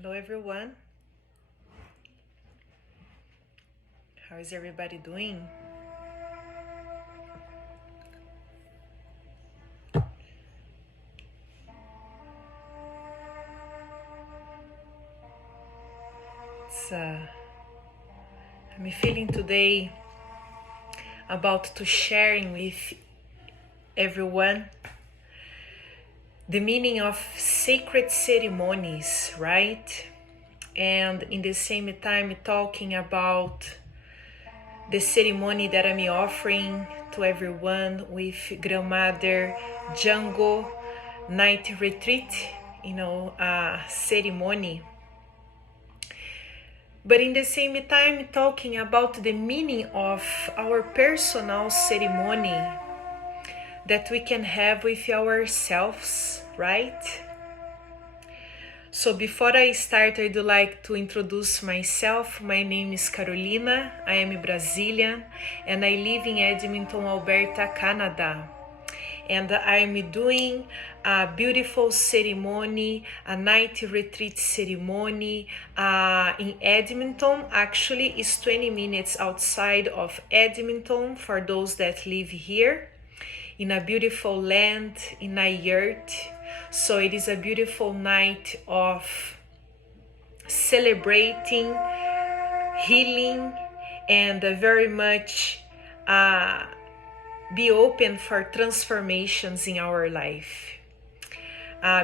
Hello everyone. How is everybody doing? I'm feeling today about to sharing with everyone the meaning of sacred ceremonies, right? And in the same time talking about the ceremony that I'm offering to everyone with Grandmother Jangle night retreat, a ceremony. But in the same time talking about the meaning of our personal ceremony that we can have with ourselves, right? So before I start, I'd like to introduce myself. My name is Carolina, I am Brazilian, and I live in Edmonton, Alberta, Canada. And I'm doing a beautiful ceremony, a night retreat ceremony in Edmonton. Actually, it's 20 minutes outside of Edmonton for those that live here, in a beautiful land, in a yurt. So it is a beautiful night of celebrating, healing, and very much be open for transformations in our life.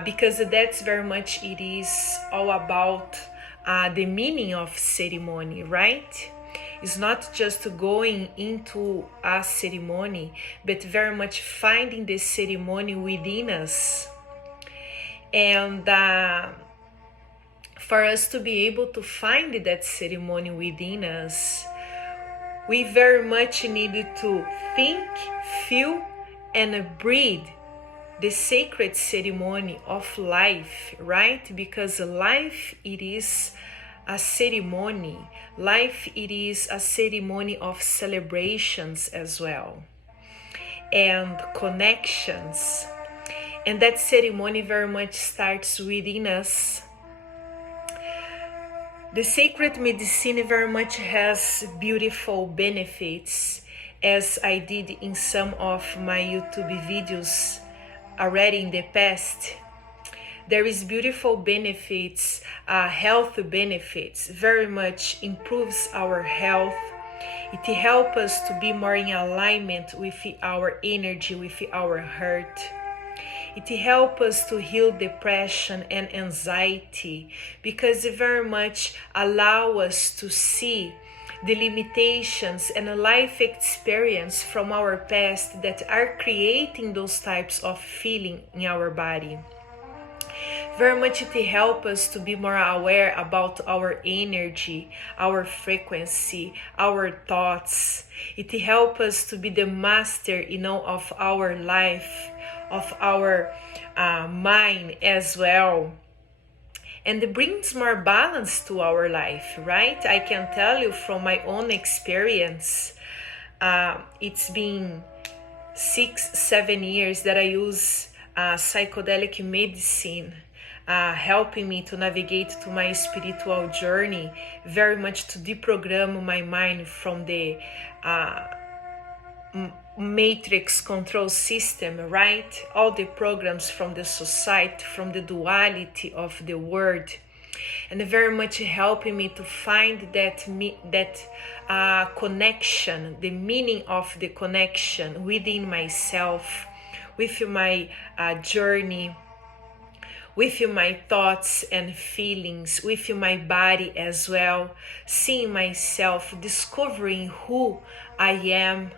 Because that's very much it is all about the meaning of ceremony, right? It's not just going into a ceremony, but very much finding the ceremony within us. And for us to be able to find that ceremony within us, we very much needed to think, feel, and breathe the sacred ceremony of life, right? Because life, it is a ceremony. Life, it is a ceremony of celebrations as well, and connections. And that ceremony very much starts within us. The sacred medicine very much has beautiful benefits, as I did in some of my YouTube videos already in the past. There is beautiful benefits, health benefits, very much improves our health. It helps us to be more in alignment with our energy, with our heart. It helps us to heal depression and anxiety, because it very much allows us to see the limitations and a life experience from our past that are creating those types of feeling in our body. Very much it helps us to be more aware about our energy, our frequency, our thoughts. It helps us to be the master, of our life, of our mind as well. And it brings more balance to our life, right? I can tell you from my own experience, it's been 6-7 years that I use psychedelic medicine, helping me to navigate to my spiritual journey, very much to deprogram my mind from the matrix control system, right? All the programs from the society, from the duality of the world, and very much helping me to find that connection, the meaning of the connection within myself, with my journey, with my thoughts and feelings, with my body as well, seeing myself, discovering who I am,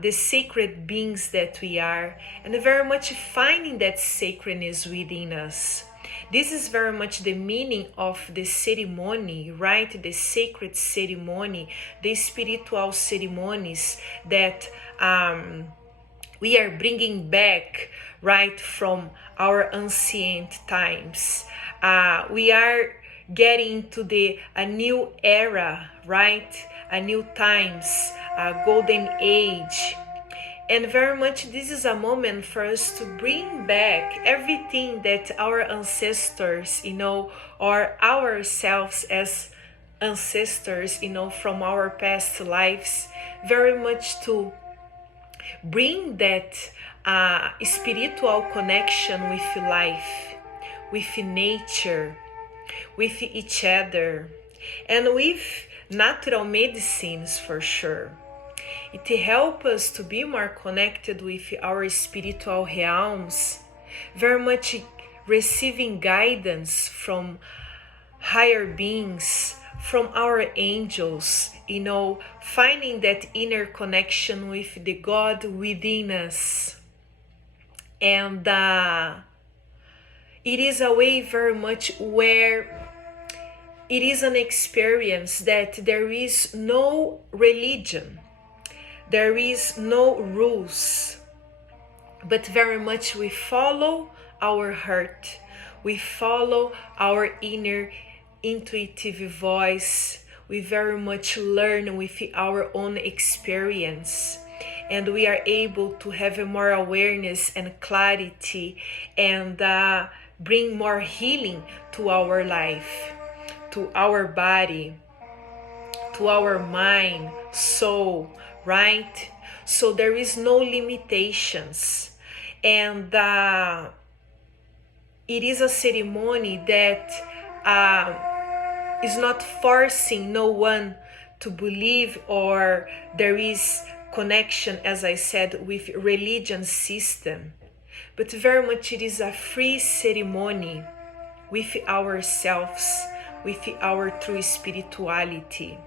the sacred beings that we are, and very much finding that sacredness within us. This is very much the meaning of the ceremony, right? The sacred ceremony, the spiritual ceremonies that we are bringing back, right, from our ancient times. We are getting to a new era, right? A new times, a golden age. And very much this is a moment for us to bring back everything that our ancestors, or ourselves as ancestors, from our past lives, very much to bring that spiritual connection with life, with nature, with each other, and with natural medicines for sure. It helps us to be more connected with our spiritual realms, very much receiving guidance from higher beings, from our angels, finding that inner connection with the God within us. And it is a way very much where it is an experience that there is no religion, there is no rules, but very much we follow our heart, we follow our inner intuitive voice, we very much learn with our own experience, and we are able to have more awareness and clarity, and bring more healing to our life, to our body, to our mind, soul, right? So there is no limitations. And it is a ceremony that is not forcing no one to believe, or there is connection, as I said, with religion system, but very much it is a free ceremony with ourselves, with our true spirituality.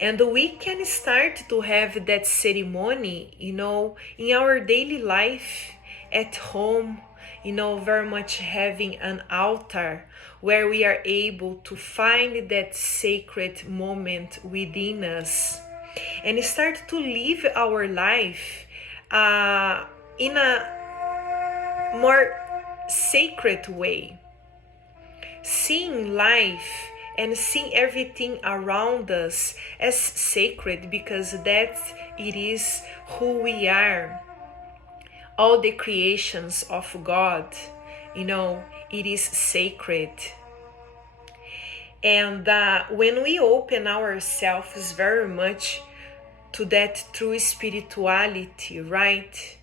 And we can start to have that ceremony, in our daily life, at home, very much having an altar where we are able to find that sacred moment within us and start to live our life in a more sacred way, seeing life and seeing everything around us as sacred, because that it is who we are. All the creations of God, it is sacred. And when we open ourselves very much to that true spirituality, right?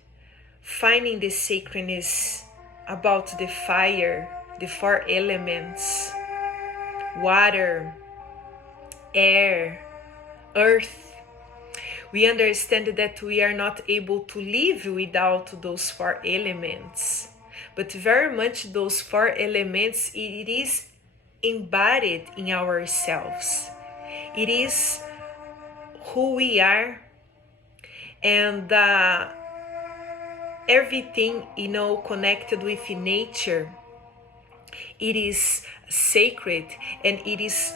Finding the sacredness about the fire, the 4 elements, water, air, earth, we understand that we are not able to live without those 4 elements. But very much those 4 elements, it is embodied in ourselves. It is who we are, and everything, connected with nature, it is sacred, and it is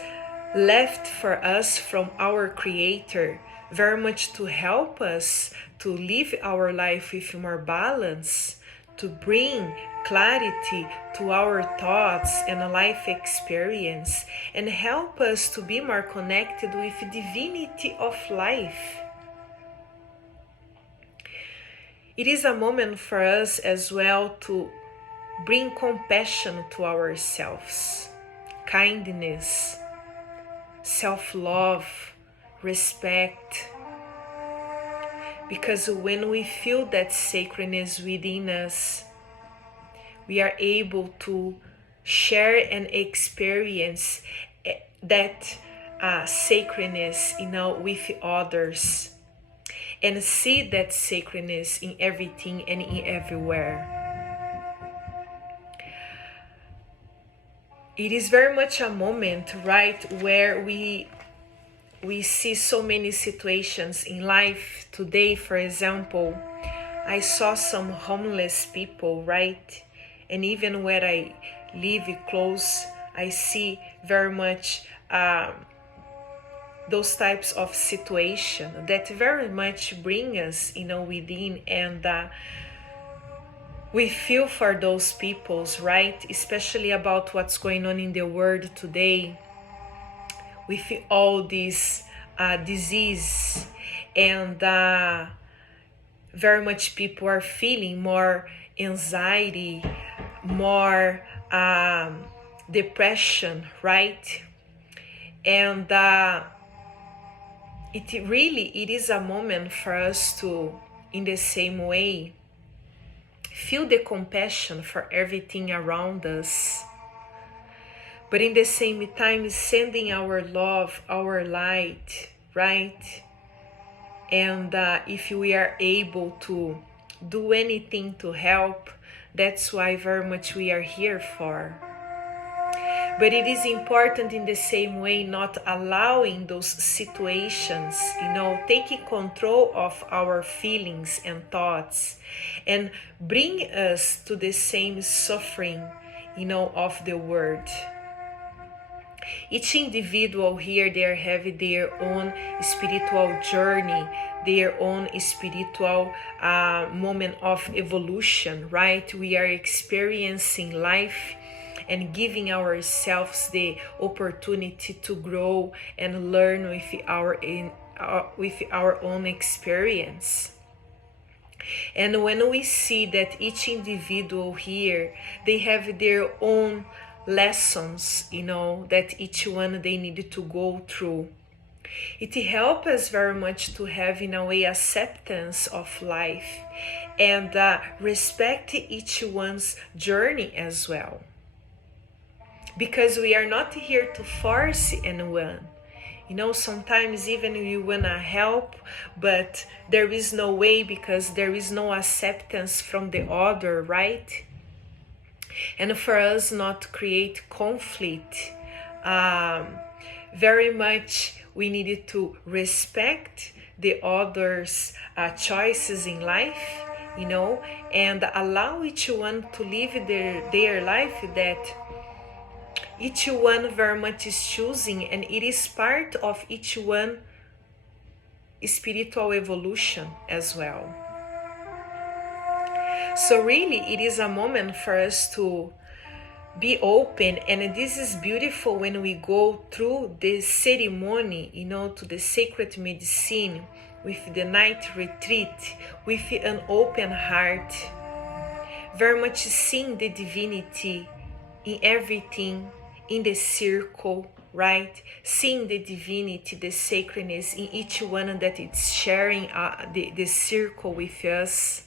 left for us from our Creator, very much to help us to live our life with more balance, to bring clarity to our thoughts and life experience, and help us to be more connected with divinity of life. It is a moment for us as well to bring compassion to ourselves, kindness, self-love, respect. Because when we feel that sacredness within us, we are able to share and experience that sacredness, with others, and see that sacredness in everything and in everywhere. It is very much a moment, right, where we see so many situations in life. Today, for example, I saw some homeless people, right? And even where I live close, I see very much those types of situation that very much bring us, within, and we feel for those peoples, right? Especially about what's going on in the world today with all this disease, and very much people are feeling more anxiety, more depression, right? And it is a moment for us to, in the same way, feel the compassion for everything around us, but in the same time sending our love, our light, right? And if we are able to do anything to help, that's why very much we are here for. But it is important in the same way not allowing those situations, taking control of our feelings and thoughts and bring us to the same suffering, of the world. Each individual here, they have their own spiritual journey, their own spiritual moment of evolution, right? We are experiencing life and giving ourselves the opportunity to grow and learn with our own experience. And when we see that each individual here, they have their own lessons, that each one they need to go through, it helps us very much to have, in a way, acceptance of life and respect each one's journey as well. Because we are not here to force anyone. Sometimes even we want to help, but there is no way because there is no acceptance from the other, right? And for us not create conflict, very much we needed to respect the other's choices in life, and allow each one to live their life that each one very much is choosing, and it is part of each one spiritual evolution as well. So really it is a moment for us to be open, and this is beautiful when we go through the ceremony, to the sacred medicine with the night retreat with an open heart, very much seeing the divinity in everything, in the circle, right? Seeing the divinity, the sacredness in each one that is sharing the circle with us.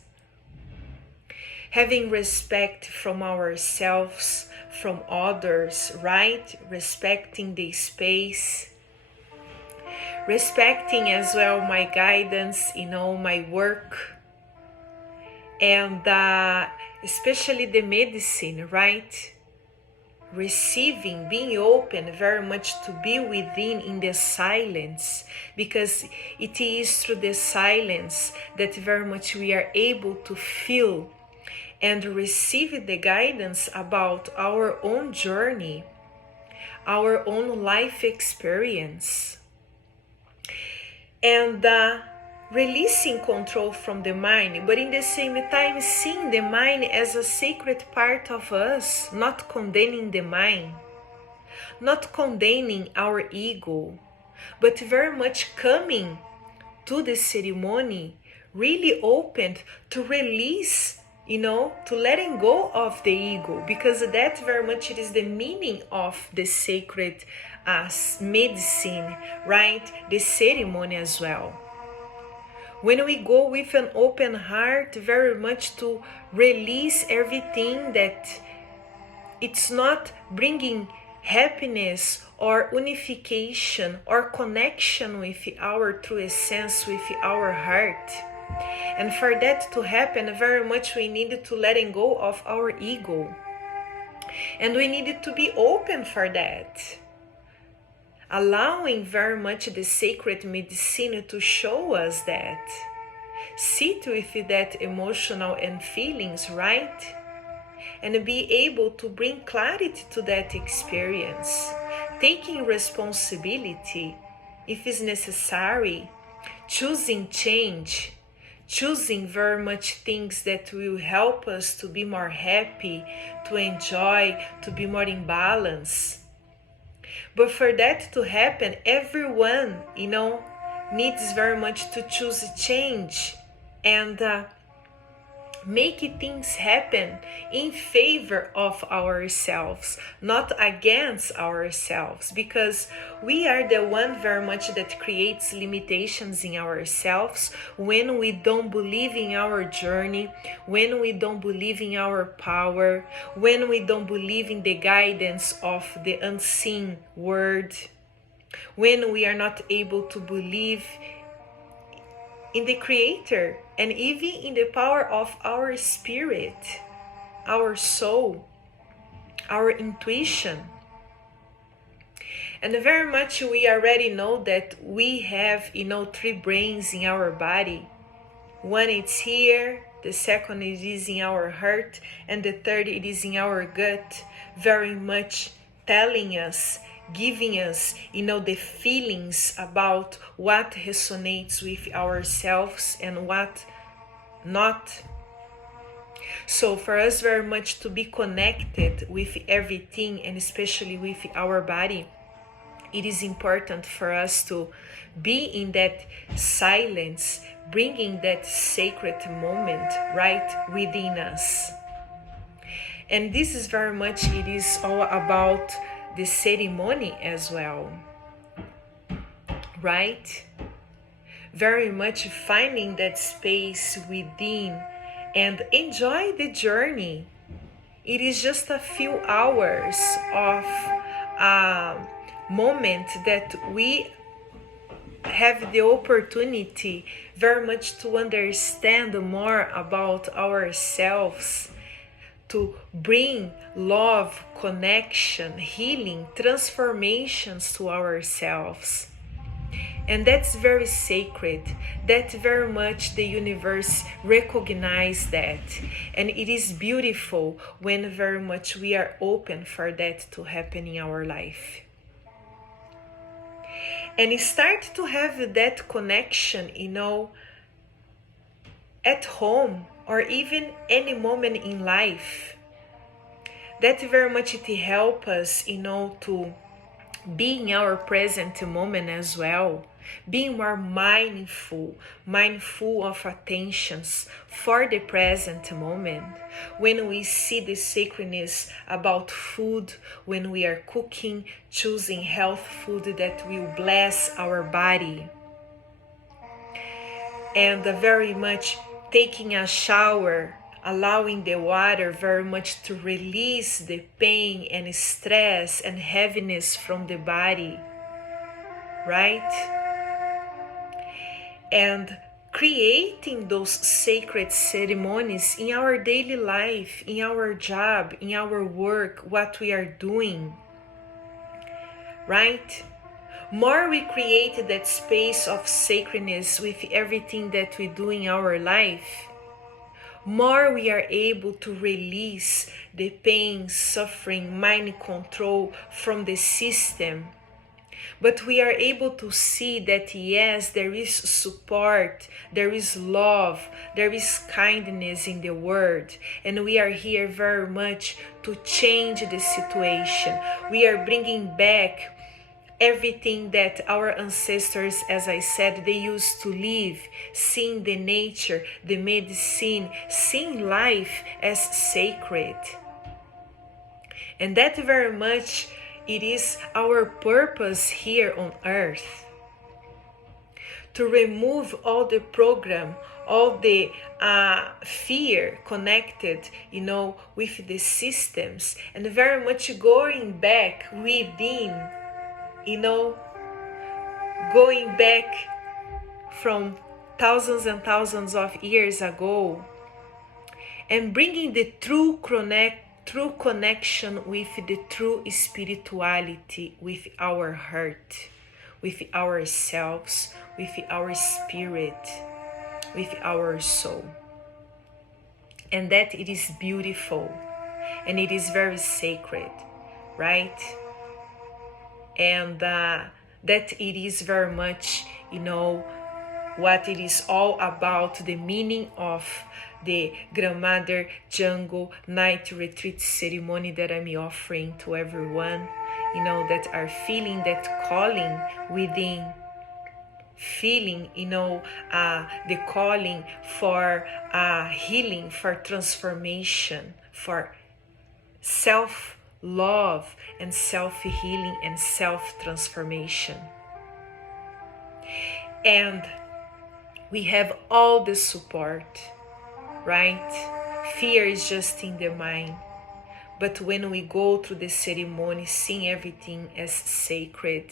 Having respect from ourselves, from others, right? Respecting the space. Respecting as well my guidance, my work. And especially the medicine, right? Receiving, being open very much to be within in the silence, because it is through the silence that very much we are able to feel and receive the guidance about our own journey, our own life experience, and releasing control from the mind, but in the same time seeing the mind as a sacred part of us, not condemning the mind, not condemning our ego, but very much coming to the ceremony really open to release, to letting go of the ego, because that very much it is the meaning of the sacred medicine, right? The ceremony as well. When we go with an open heart, very much to release everything that it's not bringing happiness or unification or connection with our true essence, with our heart. And for that to happen, very much we needed to letting go of our ego. And we needed to be open for that. Allowing very much the sacred medicine to show us that. Sit with that emotional and feelings, right? And be able to bring clarity to that experience. Taking responsibility if it's necessary. Choosing change. Choosing very much things that will help us to be more happy, to enjoy, to be more in balance. But for that to happen, everyone, needs very much to choose change. and make things happen in favor of ourselves, not against ourselves, because we are the one very much that creates limitations in ourselves when we don't believe in our journey, when we don't believe in our power, when we don't believe in the guidance of the unseen word, when we are not able to believe in the Creator, and even in the power of our spirit, our soul, our intuition. And very much we already know that we have, 3 brains in our body. One is here, the second is in our heart, and the third it is in our gut, very much telling us, giving us, the feelings about what resonates with ourselves and what not. So for us very much to be connected with everything, and especially with our body, it is important for us to be in that silence, bringing that sacred moment right within us. And this is very much, it is all about the ceremony as well, right? Very much finding that space within and enjoy the journey. It is just a few hours of a moment that we have the opportunity very much to understand more about ourselves, to bring love, connection, healing, transformations to ourselves. And that's very sacred. That very much the universe recognizes that. And it is beautiful when very much we are open for that to happen in our life. And start to have that connection, at home or even any moment in life. That very much it helps us, to be in our present moment as well. Being more mindful of attentions for the present moment. When we see the sacredness about food, when we are cooking, choosing health food that will bless our body. And very much taking a shower, allowing the water very much to release the pain and stress and heaviness from the body, right? And creating those sacred ceremonies in our daily life, in our job, in our work, what we are doing, right? More we create that space of sacredness with everything that we do in our life, more we are able to release the pain, suffering, mind control from the system. But we are able to see that yes, there is support, there is love, there is kindness in the world. And we are here very much to change the situation. We are bringing back everything that our ancestors, as I said, they used to live, seeing the nature, the medicine, seeing life as sacred. And that very much it is our purpose here on earth. To remove all the program, all the fear connected, with the systems, and very much going back within, going back from thousands and thousands of years ago, and bringing the true connection with the true spirituality, with our heart, with ourselves, with our spirit, with our soul. And that it is beautiful and it is very sacred, right? And that it is very much, what it is all about, the meaning of the Grandmother Jangle Night Retreat Ceremony that I'm offering to everyone, that are feeling that calling within feeling, the calling for healing, for transformation, for self-love and self-healing and self-transformation. And we have all the support, right? Fear is just in the mind. But when we go through the ceremony, seeing everything as sacred,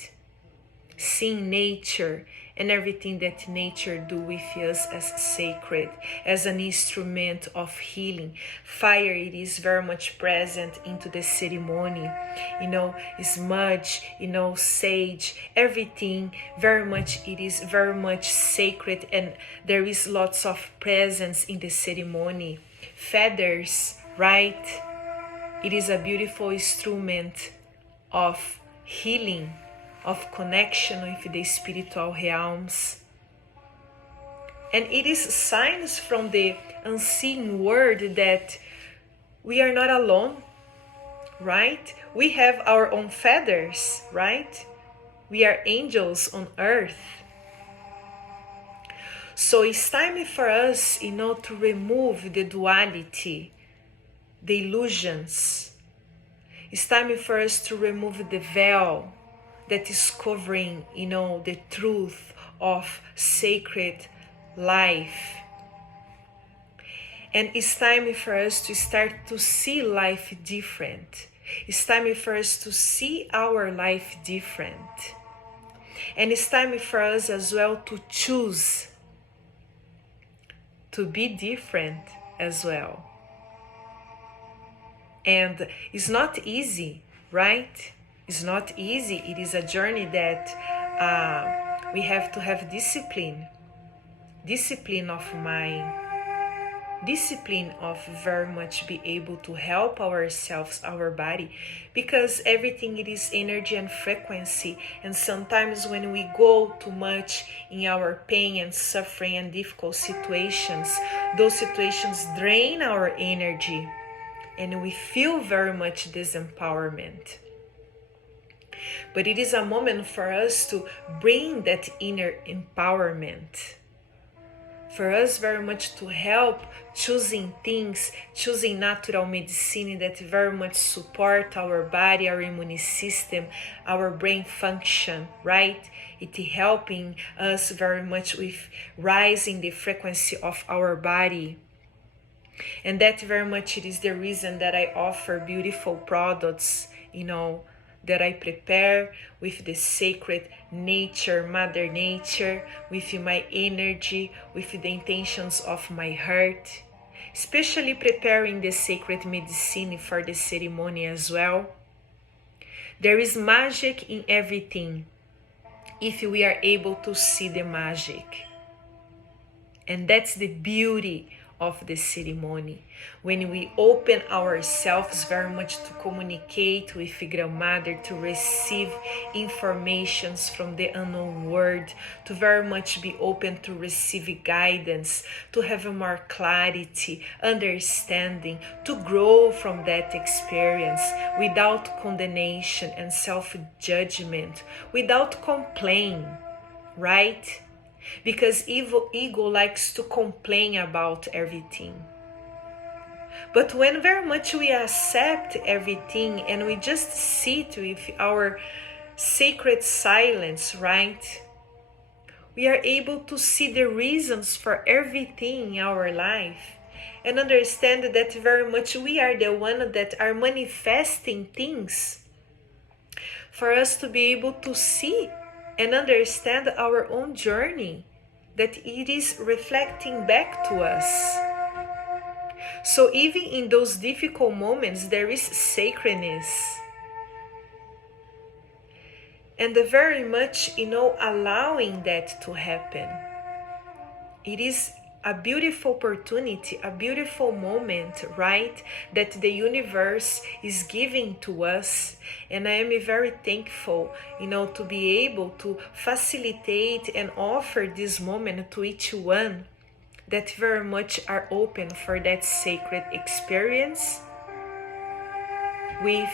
seeing nature and everything that nature do with us as sacred, as an instrument of healing. Fire, it is very much present into the ceremony, smudge, sage, everything very much, it is very much sacred, and there is lots of presence in the ceremony. Feathers, right? It is a beautiful instrument of healing, of connection with the spiritual realms. And it is signs from the unseen world that we are not alone, right? We have our own feathers, right? We are angels on earth. So it's time for us, to remove the duality, the illusions. It's time for us to remove the veil that is covering, the truth of sacred life. And it's time for us to start to see life different. It's time for us to see our life different. And it's time for us as well to choose to be different as well. And it's not easy, right? It's not easy. It is a journey that we have to have discipline of mind, discipline of very much be able to help ourselves, our body, because everything, it is energy and frequency. And sometimes when we go too much in our pain and suffering and difficult situations, those situations drain our energy and we feel very much disempowerment. But it is a moment for us to bring that inner empowerment, for us very much to help choosing things, choosing natural medicine that very much support our body, our immune system, our brain function, right? It helping us very much with rising the frequency of our body. And that very much, it is the reason that I offer beautiful products, that I prepare with the sacred nature, Mother Nature, with my energy, with the intentions of my heart, especially preparing the sacred medicine for the ceremony as well. There is magic in everything if we are able to see the magic. And that's the beauty of the ceremony, when we open ourselves very much to communicate with Grandmother, to receive informations from the unknown world, to very much be open to receive guidance, to have more clarity, understanding, to grow from that experience without condemnation and self-judgment, without complaint, right? Because ego likes to complain about everything. But when very much we accept everything and we just sit with our sacred silence, right? We are able to see the reasons for everything in our life and understand that very much we are the one that are manifesting things for us to be able to see and understand our own journey, that it is reflecting back to us. So even in those difficult moments, there is sacredness. And very much, allowing that to happen. It is a beautiful opportunity, a beautiful moment, right? That the universe is giving to us. And I am very thankful, to be able to facilitate and offer this moment to each one that very much are open for that sacred experience with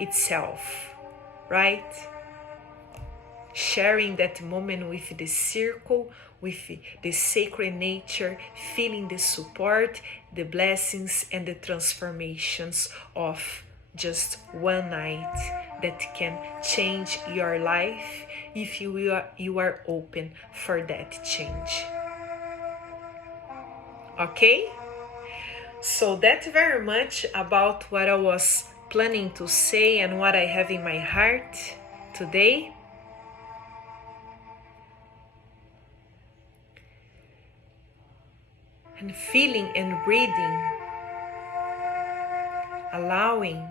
itself, right? sharing that moment with the circle, with the sacred nature, feeling the support, the blessings, and the transformations of just one night that can change your life if you are open for that change. Okay? So that's very much about what I was planning to say and what I have in my heart today. And feeling and breathing, allowing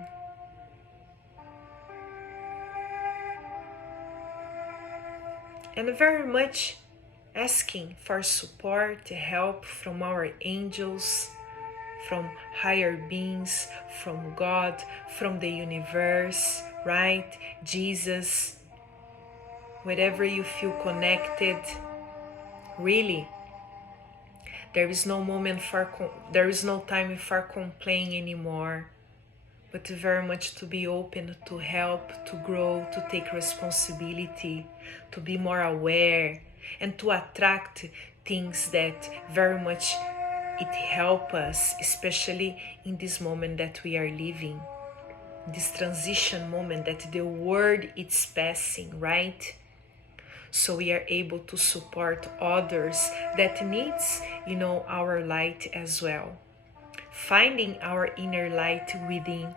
and very much asking for support, help from our angels, from higher beings, from God, from the universe, right? Jesus, wherever you feel connected, really. There is no time for complaining anymore, but very much to be open to help, to grow, to take responsibility, to be more aware, and to attract things that very much it help us, especially in this moment that we are living, this transition moment that the world is passing, right? So we are able to support others that needs, our light as well. Finding our inner light within,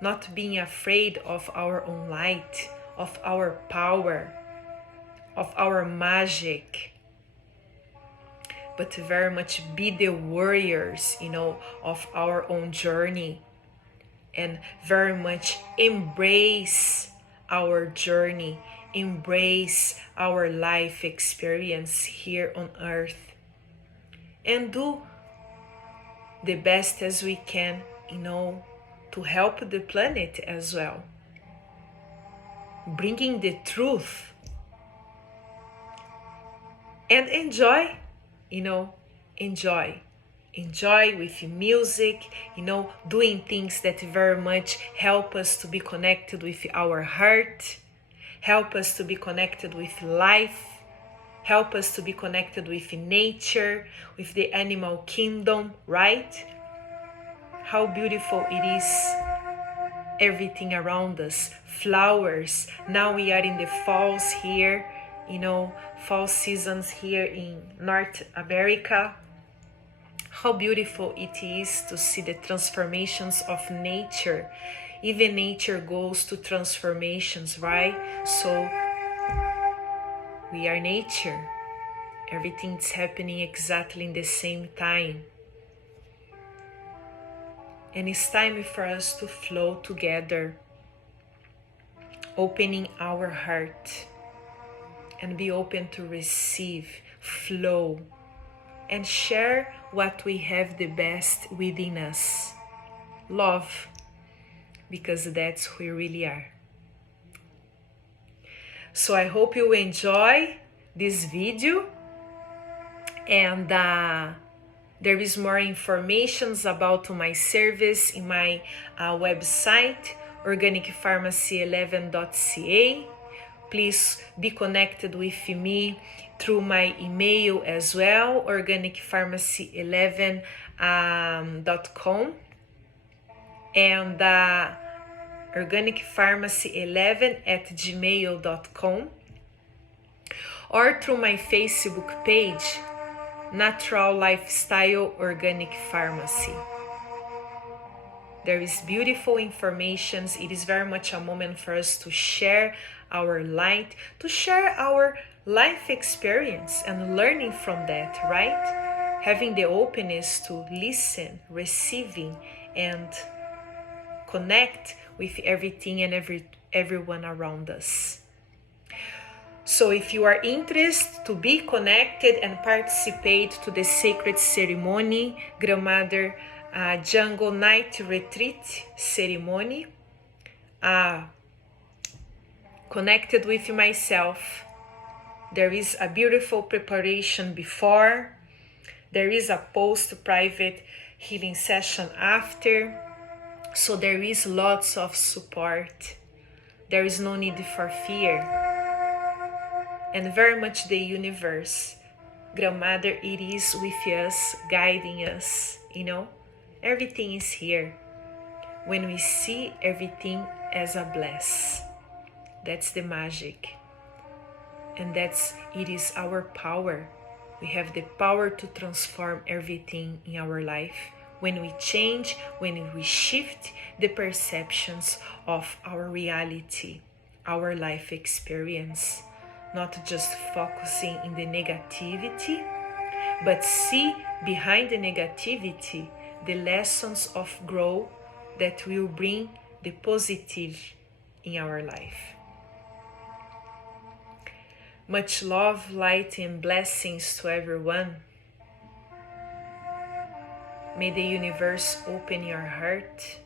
not being afraid of our own light, of our power, of our magic, but to very much be the warriors, of our own journey, and very much embrace our journey, embrace our life experience here on earth, and do the best as we can, to help the planet as well, bringing the truth, and enjoy with music, doing things that very much help us to be connected with our heart, help us to be connected with life, help us to be connected with nature, with the animal kingdom, right? How beautiful it is, everything around us, flowers. Now we are in the falls here, fall seasons here in North America. How beautiful it is to see the transformations of nature. Even nature goes to transformations, right? So we are nature. Everything's happening exactly in the same time. And it's time for us to flow together, opening our heart and be open to receive, flow, and share what we have the best within us. Love, because that's who we really are. So I hope you enjoy this video, and there is more information about my service in my website, organicpharmacy11.ca. Please be connected with me through my email as well, organicpharmacy11.com, and organicpharmacy11@gmail.com, or through my Facebook page, Natural Lifestyle Organic Pharmacy. There is beautiful information. It is very much a moment for us to share our light, to share our life experience and learning from that, right? Having the openness to listen, receiving, and connect with everything and everyone around us. So if you are interested to be connected and participate to the sacred ceremony, Grandmother Jangle Night Retreat Ceremony, connected with myself, there is a beautiful preparation before, there is a post-private healing session after, so there is lots of support. There is no need for fear. and very much the universe. Grandmother, it is with us, guiding us, Everything is here. When we see everything as a bless, that's the magic. And it is our power. We have the power to transform everything in our life when we change, when we shift the perceptions of our reality, our life experience, not just focusing in the negativity, but see behind the negativity the lessons of growth that will bring the positive in our life. Much love, light, and blessings to everyone. May the universe open your heart.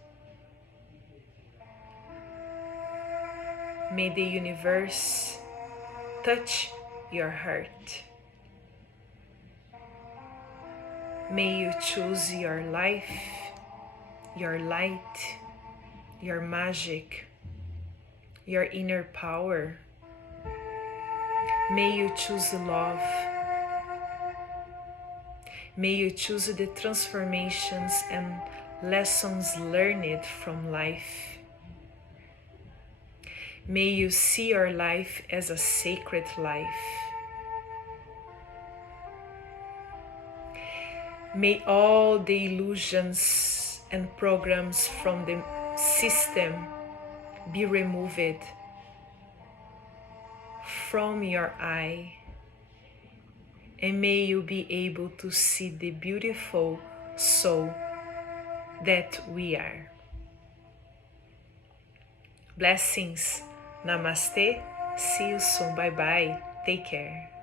May the universe touch your heart. May you choose your life, your light, your magic, your inner power. May you choose love. May you choose the transformations and lessons learned from life. May you see your life as a sacred life. May all the illusions and programs from the system be removed from your eye, and may you be able to see the beautiful soul that we are. Blessings. Namaste. See you soon. Bye bye. Take care.